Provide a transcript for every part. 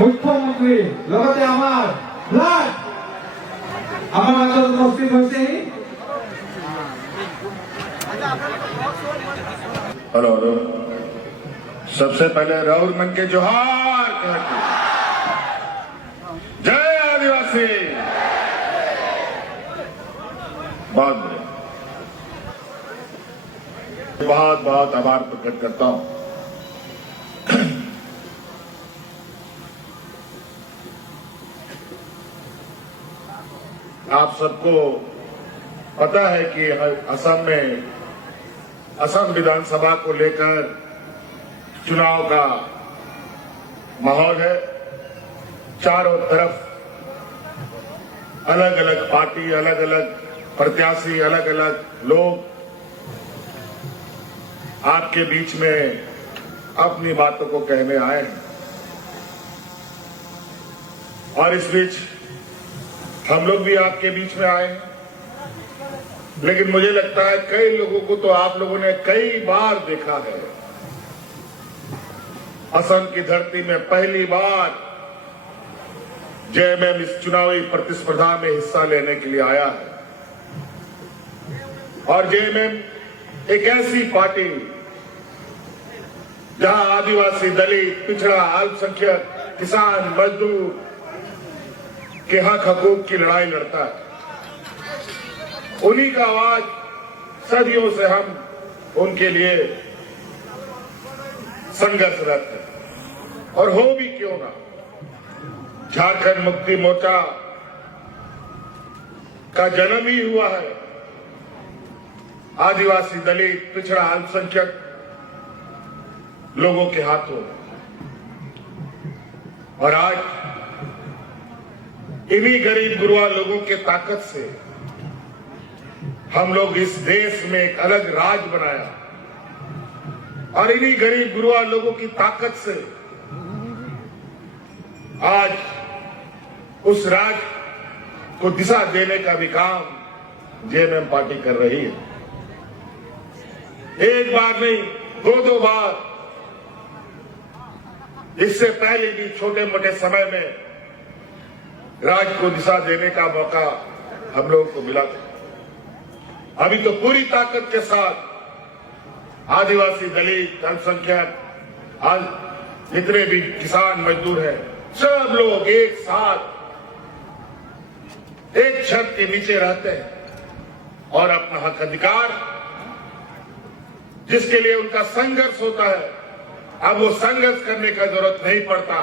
মুখ্যমন্ত্রী লগতে আমার লাট আমার হাতত উপস্থিত হৈছেহি। हेलो हेलो, सबसे पहले राहुल मन के जोहार जय आदिवासी। बहुत बहुत बहुत आभार प्रकट करता हूं। आप सबको पता है कि असम में असम विधानसभा को लेकर चुनाव का माहौल है। चारों तरफ अलग अलग पार्टी, अलग अलग प्रत्याशी, अलग अलग लोग आपके बीच में अपनी बातों को कहने आए हैं और इस बीच हम लोग भी आपके बीच में आए हैं। लेकिन मुझे लगता है कई लोगों को तो आप लोगों ने कई बार देखा है। असम की धरती में पहली बार जेएमएम इस चुनावी प्रतिस्पर्धा में हिस्सा लेने के लिए आया है और जेएमएम एक ऐसी पार्टी जहां आदिवासी, दलित, पिछड़ा, अल्पसंख्यक, किसान, मजदूर के हक हकूक की लड़ाई लड़ता है। उन्हीं का आवाज सदियों से हम उनके लिए संघर्षरत है और हो भी क्यों ना। झारखंड मुक्ति मोर्चा का जन्म ही हुआ है आदिवासी, दलित, पिछड़ा, अल्पसंख्यक लोगों के हाथों और आज इन्हीं गरीब गुरुआ लोगों के ताकत से हम लोग इस देश में एक अलग राज बनाया और इन्हीं गरीब गुरुआ लोगों की ताकत से आज उस राज को दिशा देने का भी काम जेएमएम पार्टी कर रही है। एक बार नहीं, दो बार, इससे पहले भी छोटे मोटे समय में राज को दिशा देने का मौका हम लोगों को मिला था। अभी तो पूरी ताकत के साथ आदिवासी, दलित, अल्पसंख्यक, जितने भी किसान, मजदूर हैं, सब लोग एक साथ एक छत के नीचे रहते हैं और अपना हक अधिकार जिसके लिए उनका संघर्ष होता है, अब वो संघर्ष करने का जरूरत नहीं पड़ता।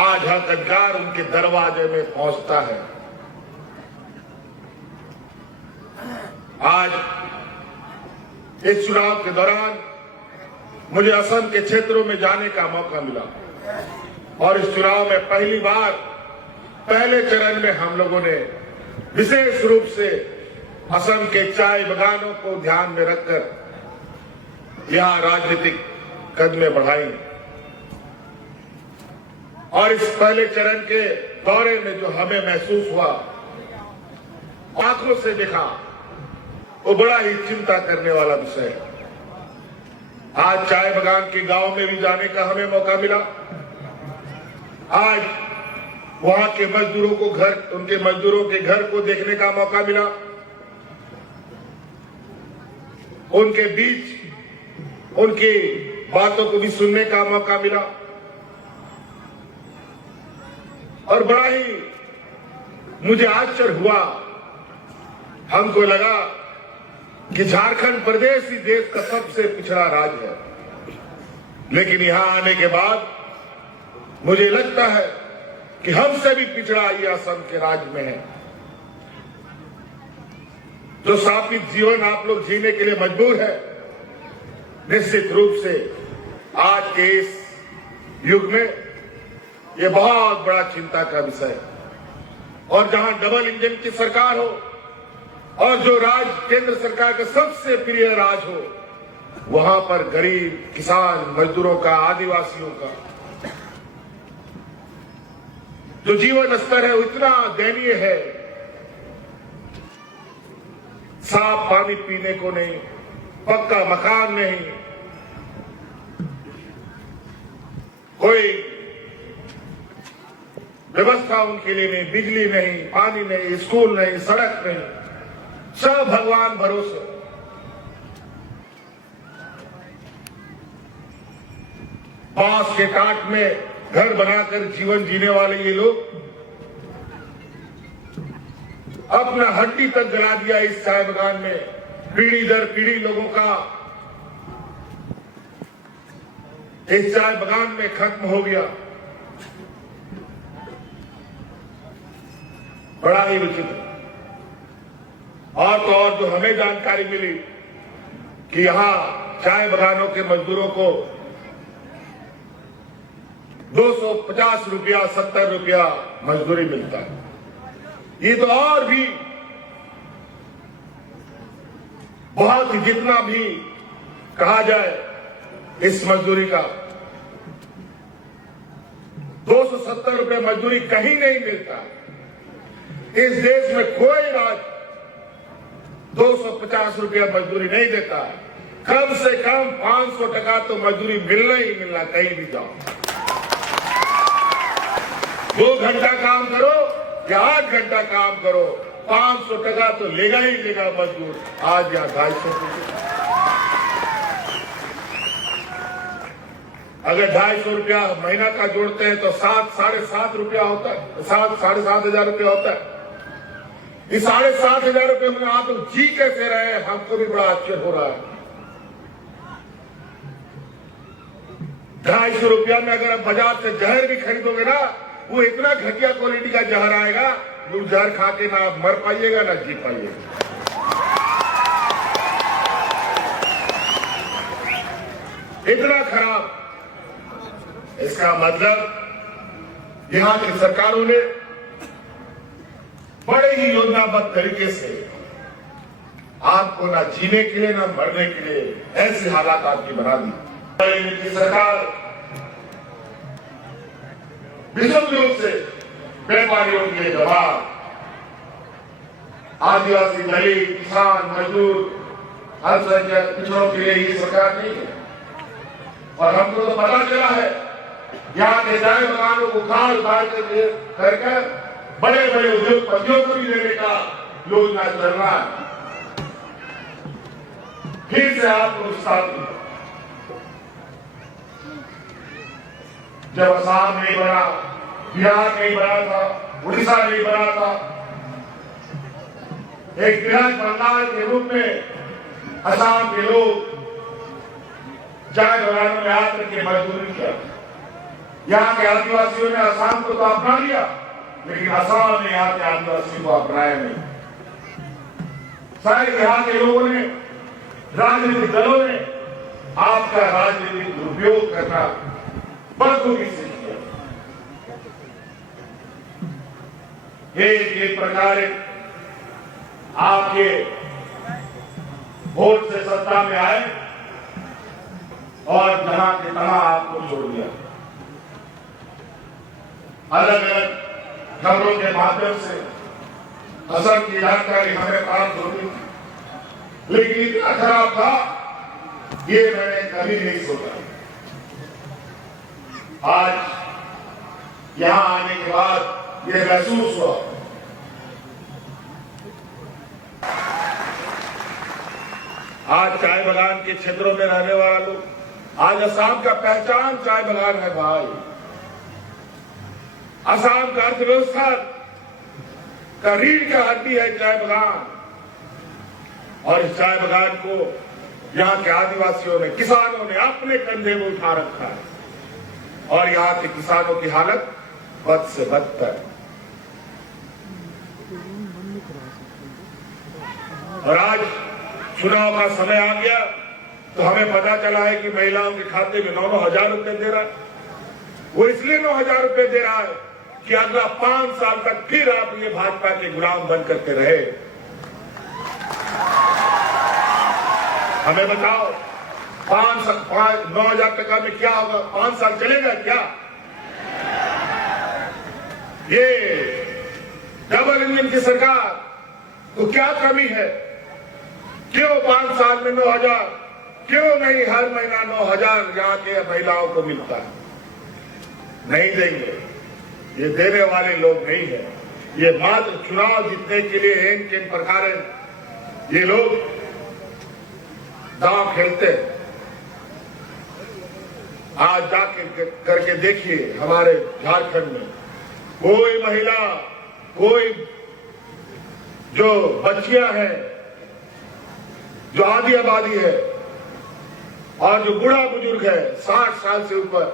आज हक अधिकार उनके दरवाजे में पहुंचता है। आज इस चुनाव के दौरान मुझे असम के क्षेत्रों में जाने का मौका मिला और इस चुनाव में पहली बार पहले चरण में हम लोगों ने विशेष रूप से असम के चाय बागानों को ध्यान में रखकर यहां राजनीतिक कदमें बढ़ाई और इस पहले चरण के दौरे में जो हमें महसूस हुआ, आंखों से देखा, वो बड़ा ही चिंता करने वाला विषय है। आज चाय बागान के गांव में भी जाने का हमें मौका मिला। आज वहां के मजदूरों को उनके मजदूरों के घर को देखने का मौका मिला। उनके बीच उनकी बातों को भी सुनने का मौका मिला और बड़ा ही मुझे आश्चर्य हुआ। हमको लगा कि झारखंड प्रदेश ही देश का सबसे पिछड़ा राज्य है, लेकिन यहां आने के बाद मुझे लगता है कि हमसे भी पिछड़ा ये असम के राज्य में है। जो शापित जीवन आप लोग जीने के लिए मजबूर है, निश्चित रूप से आज के इस युग में ये बहुत बड़ा चिंता का विषय है। और जहां डबल इंजन की सरकार हो और जो राज केंद्र सरकार का सबसे प्रिय राज हो, वहां पर गरीब किसान मजदूरों का, आदिवासियों का जो जीवन स्तर है वो इतना दयनीय है। साफ पानी पीने को नहीं, पक्का मकान नहीं, कोई व्यवस्था उनके लिए नहीं, बिजली नहीं, पानी नहीं, स्कूल नहीं, सड़क नहीं, सब भगवान भरोसे। बांस के काट में घर बनाकर जीवन जीने वाले ये लोग अपना हड्डी तक जला दिया इस चाय बागान में। पीढ़ी दर पीढ़ी लोगों का इस चाय बागान में खत्म हो गया। बड़ा ही विचित्र। और तो और जो हमें जानकारी मिली कि यहां चाय बागानों के मजदूरों को 250 रुपया, 70 रुपया मजदूरी मिलता है। ये तो और भी बहुत ही, जितना भी कहा जाए इस मजदूरी का, 270 रुपये मजदूरी कहीं नहीं मिलता। इस देश में कोई राज्य 250 रुपया मजदूरी नहीं देता। कम से कम 500 टका तो मजदूरी मिलना ही मिलना, कहीं भी जाओ। 2 घंटा काम करो या 8 घंटा काम करो, 500 टका तो लेगा ही लेगा मजदूर, आज या 250 रुपये। अगर 250 रुपया महीना का जोड़ते हैं तो 7-7.5 रुपया होता है, 7-7.5 रुपया होता है। इस 7.5 रुपये में आप तो जी कैसे रहे, हमको भी बड़ा आश्चर्य हो रहा है। 250 रुपया में अगर आप बाजार से जहर भी खरीदोगे ना, वो इतना घटिया क्वालिटी का जहर आएगा, वो जहर खा के ना आप मर पाइएगा ना जी पाइएगा। इतना खराब। इसका मतलब यहां की सरकारों ने बड़े ही योजनाबद्ध तरीके से आपको ना जीने के लिए ना मरने के लिए ऐसी हालात आपकी बना दी। सरकार विशुद्ध रूप से व्यापारियों के लिए जवाब, आदिवासी, दलित, किसान, मजदूर, अल्पसंख्यक पिछड़ों के लिए ये सरकार नहीं है। और हमको तो पता चला है यहाँ के चाय बागानों को खाल उतार करके बड़े बड़े उद्योगपतियों को भी देने का योजना चल रहा है। फिर से आपको साथ जब असम नहीं बना, बिहार नहीं बना था, उड़ीसा नहीं बना था, एक बृहद बंगाल के रूप में असम के लोग चाय बागानों में आकर के मजदूरी किया। यहाँ के आदिवासियों ने असम को तो अपना लिया, लेकिन असम ने यहाँ के आदिवासियों को अपनाया नहीं। शायद यहाँ के लोगों ने, राजनीतिक दलों ने आपका राजनीतिक दुरुपयोग करना बखूबी से किया। एक प्रकार आपके वोट से सत्ता में आए और जहां के तहां आपको छोड़ दिया। अलग अलग खबरों के माध्यम से असम की जानकारी हमें प्राप्त होती थी, लेकिन इतना खराब था ये मैंने कभी नहीं सोचा। आज यहां आने के बाद ये महसूस हुआ। आज चाय बागान के क्षेत्रों में रहने वाला लोग, आज असम का पहचान चाय बागान है भाई। असम का अर्थव्यवस्था का रीढ़ का हड्डी है चाय बागान। और इस चाय बागान को यहाँ के आदिवासियों ने, किसानों ने अपने कंधे में उठा रखा है। और यहाँ के किसानों की हालत बद से बदतर है। और आज चुनाव का समय आ गया तो हमें पता चला है कि महिलाओं के खाते में 9-9 हजार रुपए दे रहा है। वो इसलिए 9 हजार रुपए दे रहा है कि अगला 5 साल तक फिर आप ये भाजपा के गुलाम बन करके रहे। हमें बताओ, 9,000 टका में क्या होगा? 5 साल चलेगा क्या? ये डबल इंजन की सरकार को क्या कमी है? क्यों 5 साल में 9,000? क्यों नहीं हर महीना 9,000 यहाँ के महिलाओं को मिलता है? नहीं देंगे, ये देने वाले लोग नहीं है। ये मात्र चुनाव जीतने के लिए इन किन प्रकार ये लोग दांव खेलते हैं। आज जाके करके देखिए हमारे झारखंड में कोई महिला, कोई जो बच्चियां हैं, जो आधी आबादी है और जो बूढ़ा बुजुर्ग है 60 साल से ऊपर,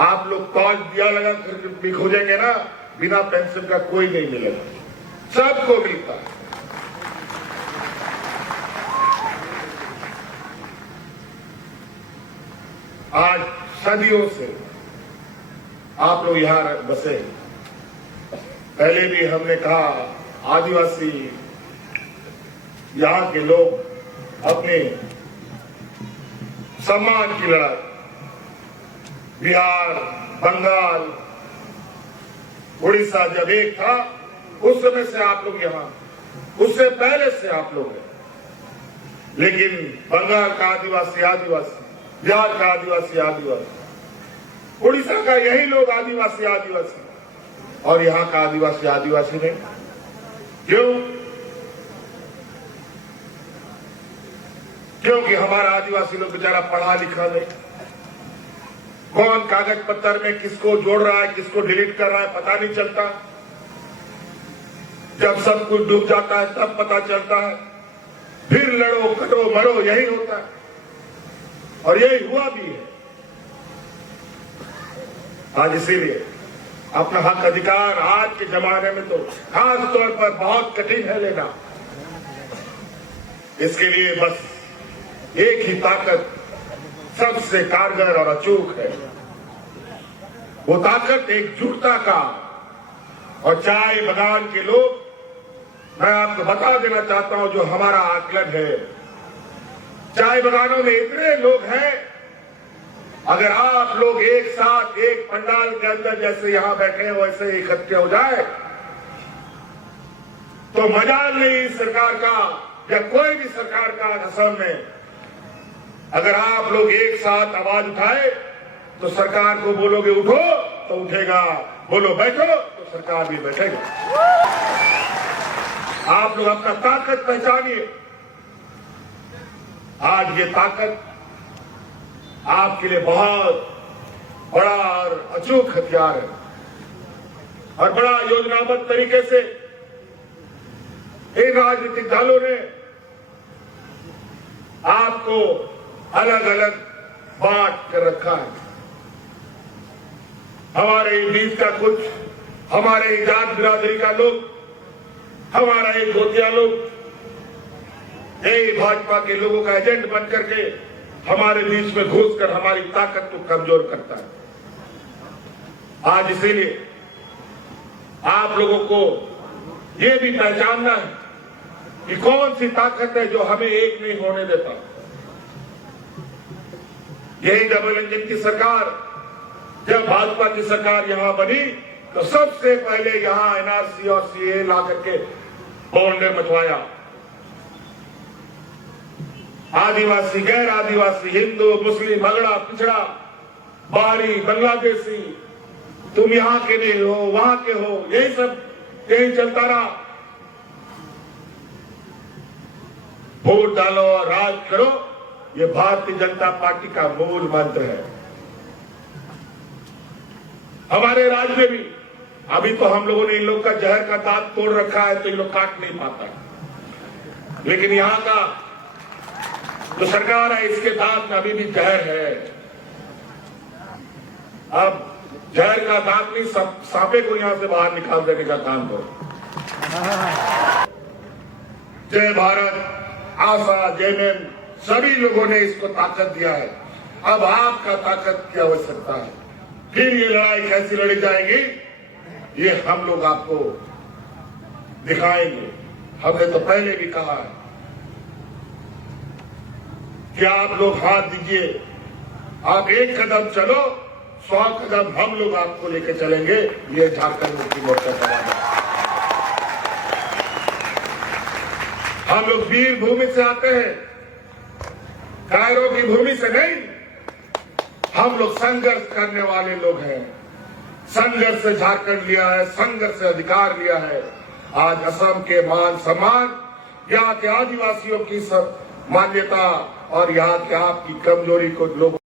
आप लोग 5 दिया लगा करके भी खोजेंगे ना, बिना पेंशन का कोई नहीं मिलेगा, सबको मिलता है। आज सदियों से आप लोग यहां बसे। पहले भी हमने कहा आदिवासी यहां के लोग अपने सम्मान की लड़ाई बिहार, बंगाल, उड़ीसा जब एक था उस समय से आप लोग यहां, उससे पहले से आप लोग हैं। लेकिन बंगाल का आदिवासी आदिवासी, बिहार का आदिवासी आदिवासी, उड़ीसा का यही लोग आदिवासी आदिवासी, और यहां का आदिवासी आदिवासी नहीं। क्यों? क्योंकि हमारा आदिवासी लोग बेचारा पढ़ा लिखा नहीं। कौन कागज पत्तर में किसको जोड़ रहा है, किसको डिलीट कर रहा है, पता नहीं चलता। जब सब कुछ डूब जाता है तब पता चलता है। फिर लड़ो कटो मरो, यही होता है और यही हुआ भी है। आज इसीलिए अपना हक अधिकार आज के जमाने में तो खास तौर पर बहुत कठिन है लेना। इसके लिए बस एक ही ताकत सबसे कारगर और अचूक है, वो ताकत एकजुटता का। और चाय बगान के लोग, मैं आपको बता देना चाहता हूं जो हमारा आकलन है, चाय बगानों में इतने लोग हैं, अगर आप लोग एक साथ एक पंडाल के अंदर जैसे यहां बैठे हैं वैसे इकट्ठे हो जाए तो मजाल नहीं सरकार का या कोई भी सरकार का असम में। अगर आप लोग एक साथ आवाज उठाए तो सरकार को बोलोगे उठो तो उठेगा, बोलो बैठो तो सरकार भी बैठेगा। आप लोग अपना ताकत पहचानिए। आज ये ताकत आपके लिए बहुत बड़ा और अचूक हथियार है और बड़ा योजनाबद्ध तरीके से इन राजनीतिक दलों ने आपको अलग अलग बांट कर रखा है। हमारे बीच का कुछ, हमारे जात बिरादरी का लोग, हमारा एक गोतिया लोग यही भाजपा के लोगों का एजेंट बन करके हमारे बीच में घुसकर हमारी ताकत को कमजोर करता है। आज इसीलिए आप लोगों को यह भी पहचानना है कि कौन सी ताकत है जो हमें एक नहीं होने देता। यही डबल इंजन की सरकार, जब भाजपा की सरकार यहां बनी तो सबसे पहले यहां एनआरसी और सीए ला करके बोलने मचवाया। आदिवासी, गैर आदिवासी, हिंदू, मुस्लिम, अगड़ा, पिछड़ा, बाहरी, बांग्लादेशी, तुम यहां के नहीं हो, वहां के हो, यही सब यही चलता रहा। वोट डालो और राज करो, ये भारतीय जनता पार्टी का मूल मंत्र है। हमारे राज्य में भी अभी तो हम लोगों ने इन लोग का जहर का दांत तोड़ रखा है तो ये लोग काट नहीं पाता, लेकिन यहां का जो सरकार है इसके दांत में अभी भी जहर है। अब जहर का दांत नहीं, सांपे को यहां से बाहर निकाल देने का काम करो। जय भारत, आशा, जयमेन, सभी लोगों ने इसको ताकत दिया है। अब आपका ताकत की आवश्यकता है। फिर ये लड़ाई कैसी लड़ी जाएगी ये हम लोग आपको दिखाएंगे। हमने तो पहले भी कहा है कि आप लोग हाथ दीजिए, आप एक कदम चलो, 100 कदम हम लोग आपको लेके चलेंगे। ये झारखंड मुक्ति मोर्चा का वादा है। हम लोग वीर भूमि से आते हैं, कायरों की भूमि से नहीं। हम लोग संघर्ष करने वाले लोग हैं। संघर्ष से झारखंड लिया है, संघर्ष से अधिकार लिया है। आज असम के मान सम्मान, यहाँ के आदिवासियों की मान्यता और यहाँ के आपकी कमजोरी को लोगों